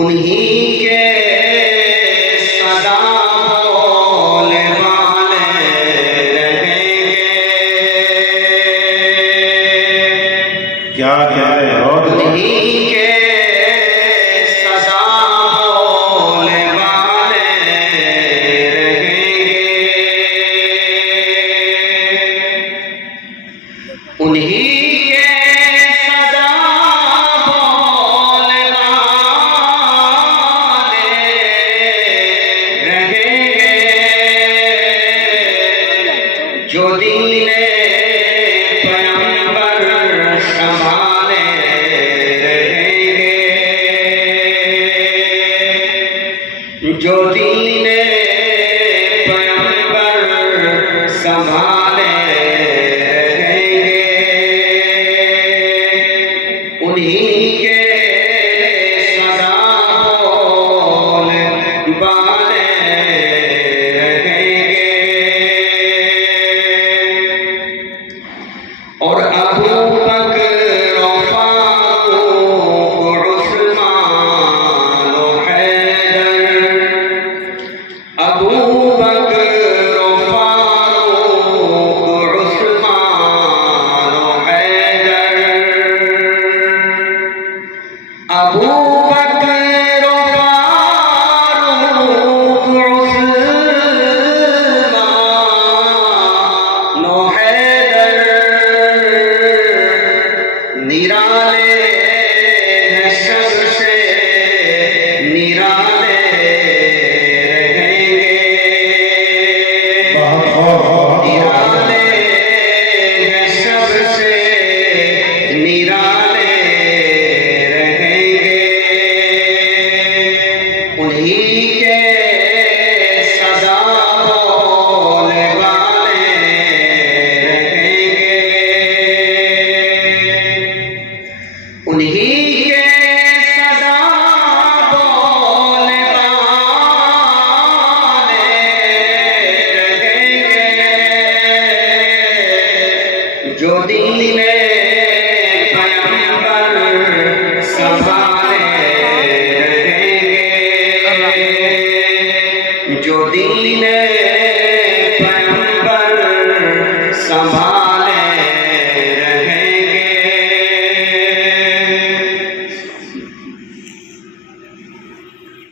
انہی کے صدا بولے والے رہیں گے۔ کیا ہے انہی کے صدا بولے والے رہیں گے۔ انہی جو دین پیغمبر سنبھالے رہیں گے، جو دین پیغمبر سنبھالے رہیں گے، انہی کے صدا بولے والے اور ابو بکر و فاروق و عثمان و حیدر، ابو بکر و فاروق و عثمان و حیدر، ابو بکر و فاروق و عثمان و حیدر نرالے ہیں سب سے نرالے رہیں گے، نرالے ہیں سب سے نرالے رہیں گے، انہی کے صدا بولے والے رہیں گے، انہی کے صدا بولے والے رہیں گے، جو دین پیغمبر سنبھالے رہیں گے، جو دین پیغمبر سنبھالے